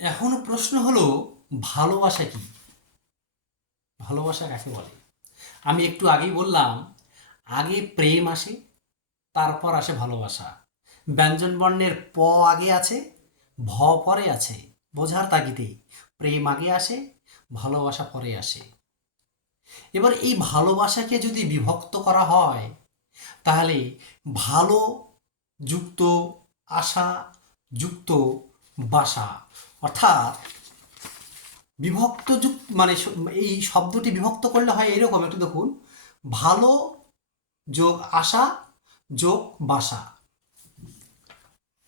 এখন প্রশ্ন হলো, ভালোবাসা কি? ভালোবাসা কাকে বলে? আমি একটু আগেই বললাম, আগে প্রেম আসে, তারপর আসে ভালোবাসা। ব্যঞ্জন বর্ণের প আগে আছে, ভ পরে আছে। বোঝার তাগিদে প্রেম আগে আসে, ভালোবাসা পরে আসে। এবার এই ভালোবাসাকে যদি বিভক্ত করা হয়, তাহলে ভালো যুক্ত আশা যুক্ত বাসা, অর্থাৎ বিভক্ত মানে এই শব্দটি বিভক্ত করলে হয় এরকম, একটু দেখুন, ভালো যোগ আশা যোগ বাসা।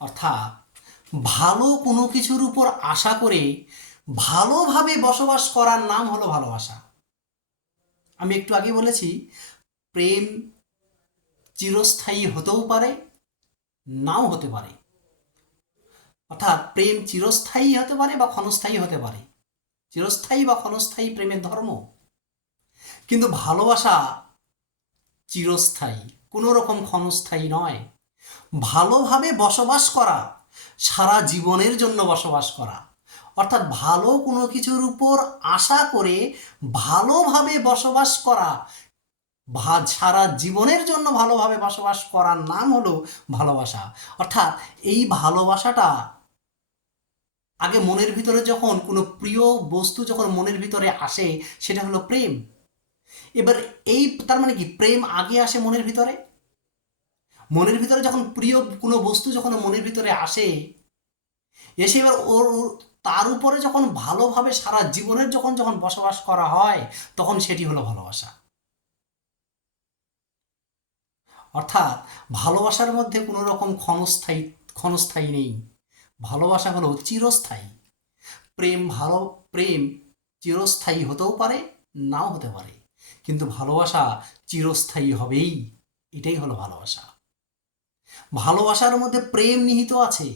অর্থাৎ ভালো কোনো কিছুর উপর আশা করে ভালোভাবে বসবাস করার নাম হলো ভালোবাসা। আমি একটু আগে বলেছি, প্রেম চিরস্থায়ী হতেও পারে, নাও হতে পারে। অর্থাৎ প্রেম চিরস্থায়ী হতে পারে বা ক্ষণস্থায়ী হতে পারে। চিরস্থায়ী বা ক্ষণস্থায়ী প্রেমের ধর্ম, কিন্তু ভালোবাসা চিরস্থায়ী, কোনো রকম ক্ষণস্থায়ী নয়। ভালোভাবে বসবাস করা, সারা জীবনের জন্য বসবাস করা, অর্থাৎ ভালো কোনো কিছুর উপর আশা করে ভালোভাবে বসবাস করা, সারা জীবনের জন্য ভালোভাবে বসবাস করার নাম হলো ভালোবাসা। অর্থাৎ এই ভালোবাসাটা আগে মনের ভিতরে যখন কোনো প্রিয় বস্তু যখন মনের ভিতরে আসে, সেটা হলো প্রেম। এবার এই তার মানে কি, প্রেম আগে আসে মনের ভিতরে। মনের ভিতরে যখন প্রিয় কোনো বস্তু যখন মনের ভিতরে আসে, এসে এবার ওর তার উপরে যখন ভালোভাবে সারা জীবনের যখন যখন বসবাস করা হয়, তখন সেটি হলো ভালোবাসা। অর্থাৎ ভালোবাসার মধ্যে কোনো রকম ক্ষণস্থায়ী নেই। ভালোবাসা হলো চিরস্থায়ী। প্রেম চিরস্থায়ী হতেও পারে, নাও হতে পারে, কিন্তু ভালোবাসা চিরস্থায়ী হবেই। এটাই হলো ভালোবাসা। ভালোবাসার মধ্যে প্রেম নিহিত আছে,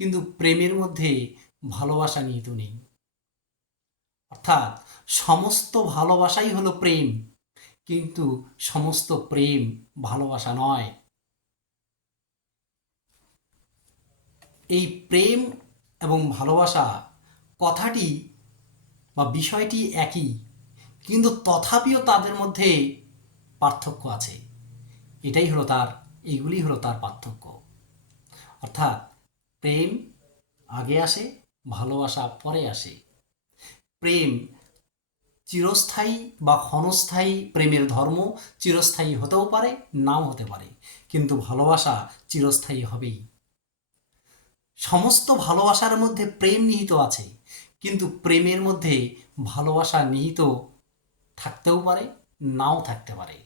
কিন্তু প্রেমের মধ্যে ভালোবাসা নিহিত নেই। অর্থাৎ সমস্ত ভালোবাসাই হলো প্রেম, কিন্তু সমস্ত প্রেম ভালোবাসা নয়। এই প্রেম এবং ভালোবাসা কথাটি বা বিষয়টি একই, কিন্তু তথাপিও তাদের মধ্যে পার্থক্য আছে। এইগুলি হলো তার পার্থক্য। অর্থাৎ প্রেম আগে আসে, ভালোবাসা পরে আসে। প্রেম চিরস্থায়ী বা ক্ষণস্থায়ী প্রেমের ধর্ম চিরস্থায়ী হতেও পারে, নাও হতে পারে, কিন্তু ভালোবাসা চিরস্থায়ী হবেই। সমস্ত ভালোবাসার মধ্যে প্রেম নিহিত আছে, কিন্তু প্রেমের মধ্যে ভালোবাসা নিহিত থাকতেও পারে, নাও থাকতে পারে।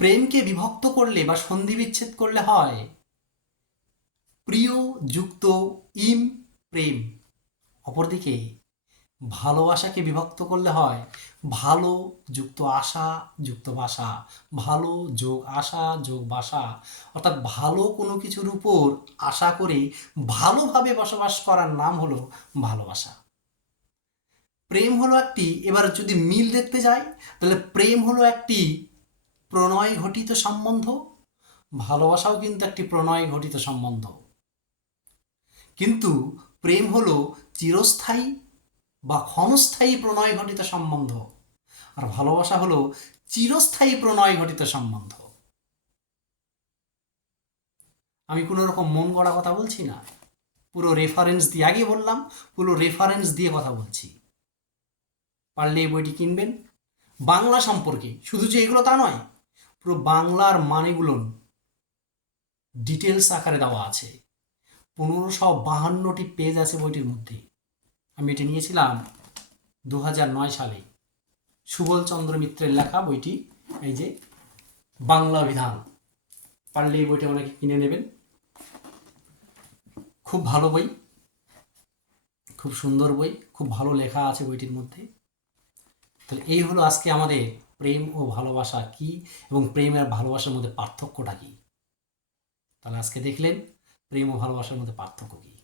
প্রেমকে বিভক্ত করলে বা সন্ধি বিচ্ছেদ করলে হয় প্রিয় যুক্ত ইম প্রেম। অপরদিকে ভালোবাসাকে বিভক্ত করলে হয় ভালো যুক্ত আশা যুক্ত বাসা। ভালো যোগ আশা যোগ বাসা, অর্থাৎ ভালো কোনো কিছুর উপর আশা করে ভালোভাবে বসবাস করার নাম হলো ভালোবাসা। প্রেম হলো একটি, এবার যদি মিল দেখতে যাই, তাহলে প্রেম হলো একটি প্রণয় ঘটিত সম্বন্ধ, ভালোবাসাও কিন্তু একটি প্রণয় ঘটিত সম্বন্ধ। কিন্তু প্রেম হলো চিরস্থায়ী বা ক্ষণস্থায়ী প্রণয় ঘটিত সম্বন্ধ, আর ভালোবাসা হলো চিরস্থায়ী প্রণয় ঘটিত সম্বন্ধ। আমি কোনো রকম মন গড়া কথা বলছি না, পুরো রেফারেন্স দিয়ে, আগে বললাম পুরো রেফারেন্স দিয়ে কথা বলছি। পারলে এই বইটি কিনবেন। বাংলা সম্পর্কে শুধু যে এগুলো তা নয়, পুরো বাংলার মানেগুলো ডিটেলস আকারে দেওয়া আছে। 1552টি পেজ আছে বইটির মধ্যে। আমি এটি নিয়েছিলাম 2009 সালে, সুবল চন্দ্র মিত্রের লেখা বইটি। এই যে বাংলা বিধান, পারলে এই বইটা অনেকে কিনে নেবেন। খুব ভালো বই, খুব সুন্দর বই, খুব ভালো লেখা আছে বইটির মধ্যে। তাহলে এই হলো আজকে আমাদের প্রেম ও ভালোবাসা কি, এবং প্রেম আর ভালোবাসার মধ্যে পার্থক্যটা কি। তাহলে আজকে দেখলেন প্রেম ও ভালোবাসার মধ্যে পার্থক্য কি।